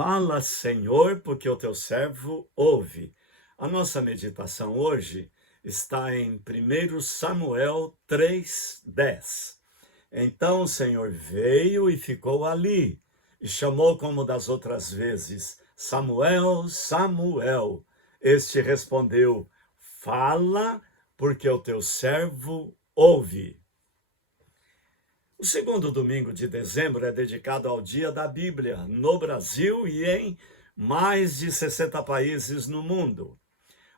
Fala, Senhor, porque o teu servo ouve. A nossa meditação hoje está em 1 Samuel 3:10. Então o Senhor veio e ficou ali, e chamou como das outras vezes: Samuel, Samuel. Este respondeu: Fala, porque o teu servo ouve. O segundo domingo de dezembro é dedicado ao Dia da Bíblia, no Brasil e em mais de 60 países no mundo.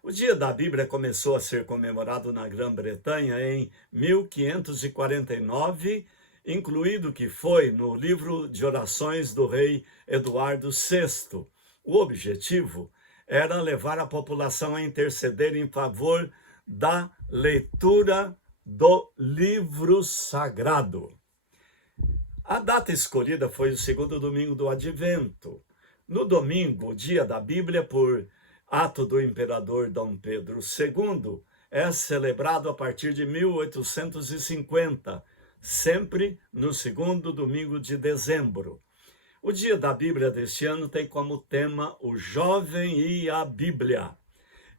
O Dia da Bíblia começou a ser comemorado na Grã-Bretanha em 1549, incluído que foi no livro de orações do rei Eduardo VI. O objetivo era levar a população a interceder em favor da leitura do livro sagrado. A data escolhida foi o segundo domingo do Advento. No domingo, o Dia da Bíblia, por ato do imperador Dom Pedro II, é celebrado a partir de 1850, sempre no segundo domingo de dezembro. O Dia da Bíblia deste ano tem como tema o jovem e a Bíblia.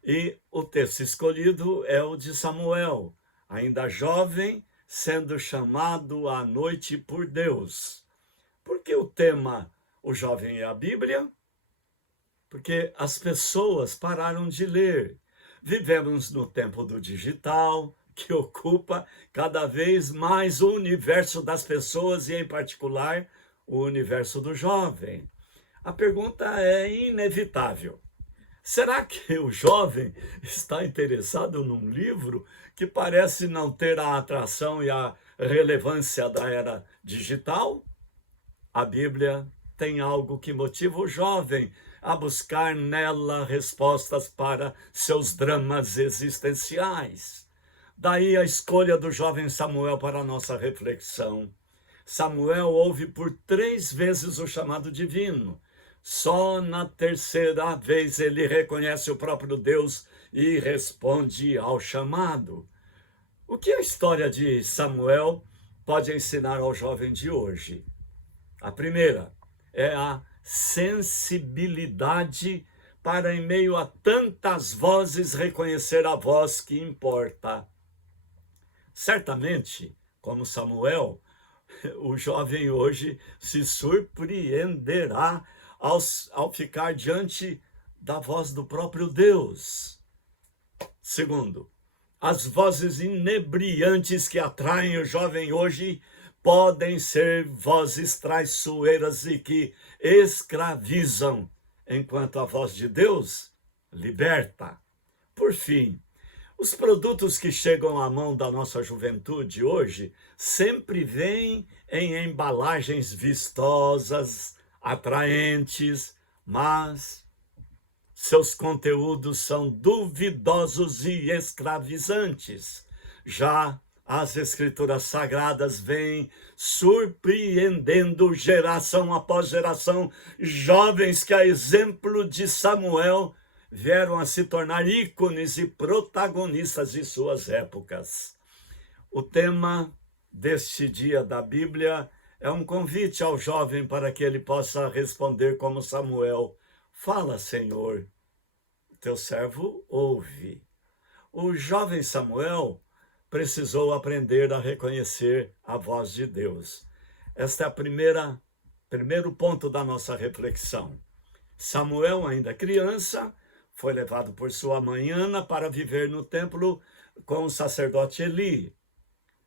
E o texto escolhido é o de Samuel, ainda jovem, sendo chamado à noite por Deus. Por que o tema O Jovem e a Bíblia? Porque as pessoas pararam de ler. Vivemos no tempo do digital, que ocupa cada vez mais o universo das pessoas e, em particular, o universo do jovem. A pergunta é inevitável. Será que o jovem está interessado num livro que parece não ter a atração e a relevância da era digital? A Bíblia tem algo que motiva o jovem a buscar nela respostas para seus dramas existenciais. Daí a escolha do jovem Samuel para a nossa reflexão. Samuel ouve por 3 vezes o chamado divino. Só na terceira vez ele reconhece o próprio Deus e responde ao chamado. O que a história de Samuel pode ensinar ao jovem de hoje? A primeira é a sensibilidade para, em meio a tantas vozes, reconhecer a voz que importa. Certamente, como Samuel, o jovem hoje se surpreenderá ao ficar diante da voz do próprio Deus. Segundo, as vozes inebriantes que atraem o jovem hoje podem ser vozes traiçoeiras e que escravizam, enquanto a voz de Deus liberta. Por fim, os produtos que chegam à mão da nossa juventude hoje sempre vêm em embalagens vistosas, atraentes, mas seus conteúdos são duvidosos e escravizantes. Já as Escrituras Sagradas vêm surpreendendo geração após geração, jovens que, a exemplo de Samuel, vieram a se tornar ícones e protagonistas de suas épocas. O tema deste dia da Bíblia é um convite ao jovem para que ele possa responder como Samuel: Fala, Senhor, teu servo ouve. O jovem Samuel precisou aprender a reconhecer a voz de Deus. Este é o primeiro ponto da nossa reflexão. Samuel, ainda criança, foi levado por sua mãe Ana para viver no templo com o sacerdote Eli.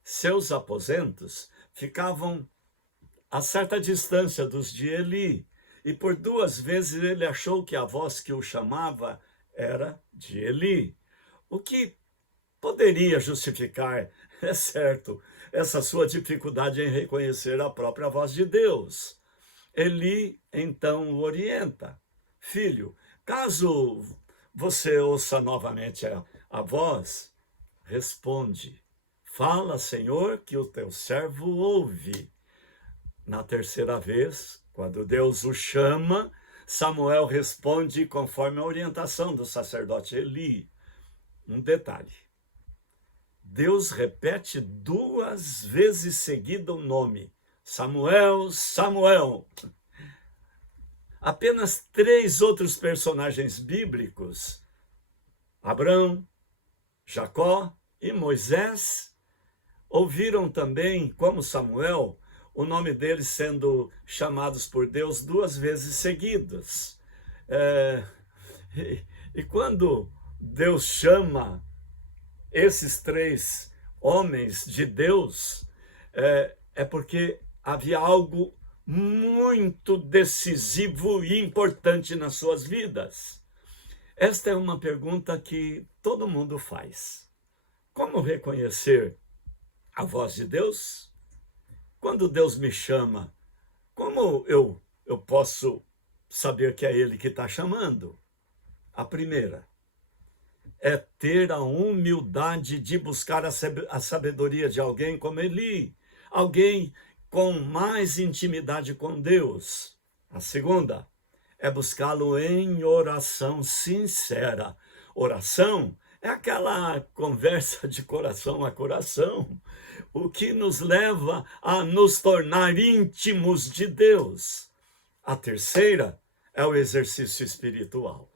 Seus aposentos ficavam a certa distância dos de Eli, e por 2 vezes ele achou que a voz que o chamava era de Eli. O que poderia justificar, é certo, essa sua dificuldade em reconhecer a própria voz de Deus. Eli então o orienta: Filho, caso você ouça novamente a voz, responde: Fala, Senhor, que o teu servo ouve. Na terceira vez, quando Deus o chama, Samuel responde conforme a orientação do sacerdote Eli. Um detalhe: Deus repete 2 vezes seguida o nome: Samuel, Samuel. Apenas 3 outros personagens bíblicos, Abraão, Jacó e Moisés, ouviram também, como Samuel, o nome deles sendo chamados por Deus 2 vezes seguidas. E quando Deus chama esses 3 homens de Deus, é porque havia algo muito decisivo e importante nas suas vidas. Esta é uma pergunta que todo mundo faz. Como reconhecer a voz de Deus? Quando Deus me chama, como eu posso saber que é Ele que está chamando? A primeira é ter a humildade de buscar a sabedoria de alguém como Eli, alguém com mais intimidade com Deus. A segunda é buscá-lo em oração sincera. Oração é aquela conversa de coração a coração, o que nos leva a nos tornar íntimos de Deus. A terceira é o exercício espiritual.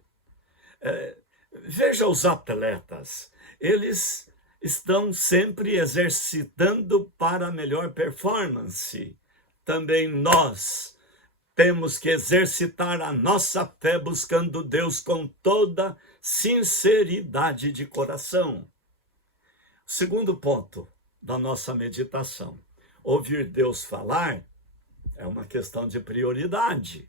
Veja os atletas, eles estão sempre exercitando para a melhor performance. Também nós temos que exercitar a nossa fé buscando Deus com toda sinceridade de coração. Segundo ponto da nossa meditação: ouvir Deus falar é uma questão de prioridade.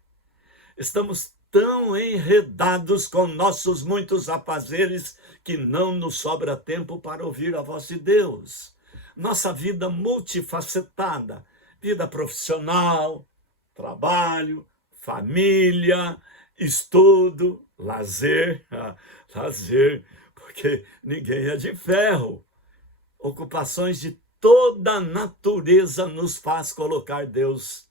Estamos tão enredados com nossos muitos afazeres que não nos sobra tempo para ouvir a voz de Deus. Nossa vida multifacetada, vida profissional, trabalho, família, estudo, lazer, porque ninguém é de ferro. Ocupações de toda a natureza nos faz colocar Deus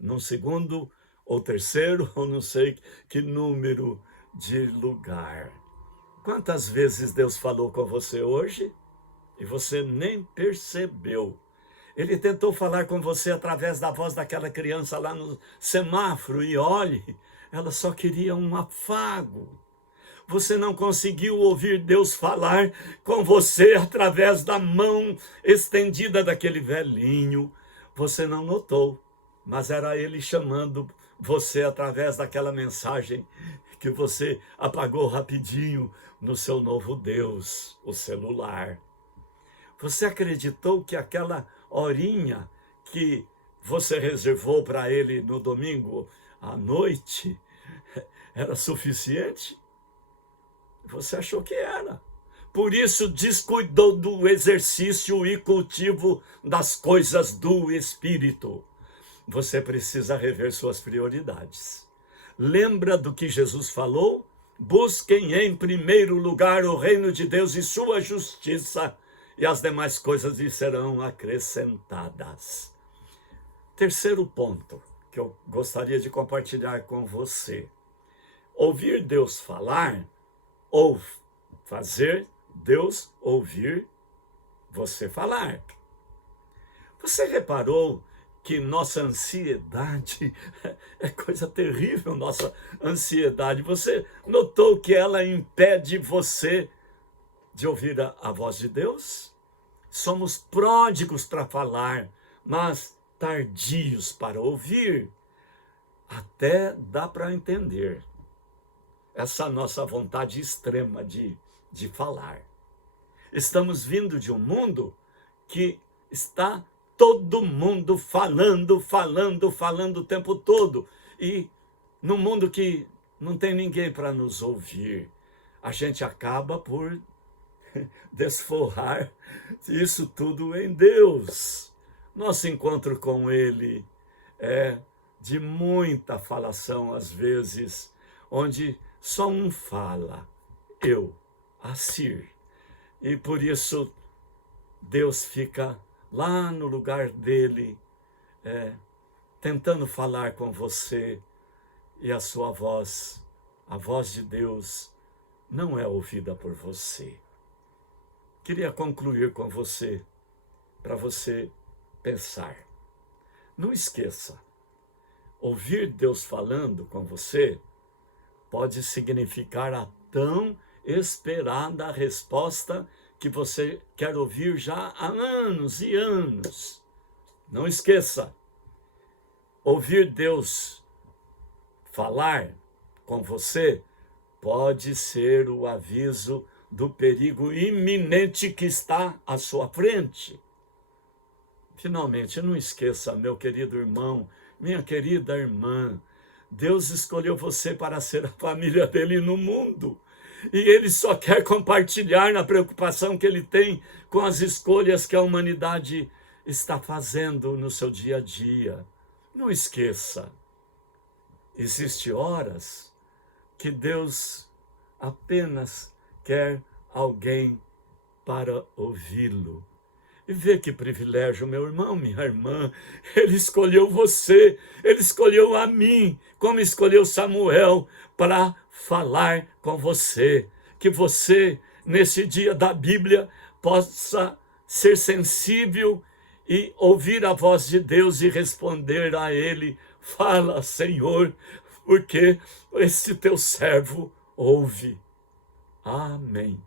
num segundo ou terceiro, ou não sei que número de lugar. Quantas vezes Deus falou com você hoje e você nem percebeu? Ele tentou falar com você através da voz daquela criança lá no semáforo e olhe, ela só queria um afago. Você não conseguiu ouvir Deus falar com você através da mão estendida daquele velhinho. Você não notou, mas era ele chamando você através daquela mensagem que você apagou rapidinho no seu novo Deus, o celular. Você acreditou que aquela horinha que você reservou para ele no domingo à noite era suficiente? Você achou que era. Por isso descuidou do exercício e cultivo das coisas do Espírito. Você precisa rever suas prioridades. Lembra do que Jesus falou? Busquem em primeiro lugar o reino de Deus e sua justiça, e as demais coisas lhe serão acrescentadas. Terceiro ponto que eu gostaria de compartilhar com você: ouvir Deus falar ou fazer Deus ouvir você falar. Você reparou que nossa ansiedade é coisa terrível, nossa ansiedade? Você notou que ela impede você de ouvir a voz de Deus? Somos pródigos para falar, mas tardios para ouvir. Até dá para entender essa nossa vontade extrema de falar. Estamos vindo de um mundo que está todo mundo falando o tempo todo. E num mundo que não tem ninguém para nos ouvir, a gente acaba por desforrar isso tudo em Deus. Nosso encontro com Ele é de muita falação às vezes, onde só um fala, eu, Assir. E por isso Deus fica lá no lugar dele, tentando falar com você, e a sua voz, a voz de Deus, não é ouvida por você. Queria concluir com você, para você pensar. Não esqueça, Ouvir Deus falando com você pode significar a tão esperada resposta que você quer ouvir já há anos e anos. Não esqueça, ouvir Deus falar com você pode ser o aviso do perigo iminente que está à sua frente. Finalmente, não esqueça, meu querido irmão, minha querida irmã, Deus escolheu você para ser a família dele no mundo. E ele só quer compartilhar na preocupação que ele tem com as escolhas que a humanidade está fazendo no seu dia a dia. Não esqueça, existem horas que Deus apenas quer alguém para ouvi-lo. E vê que privilégio, meu irmão, minha irmã. Ele escolheu você, ele escolheu a mim, como escolheu Samuel, para falar com você. Que você, nesse dia da Bíblia, possa ser sensível e ouvir a voz de Deus e responder a ele. Fala, Senhor, porque esse teu servo ouve. Amém.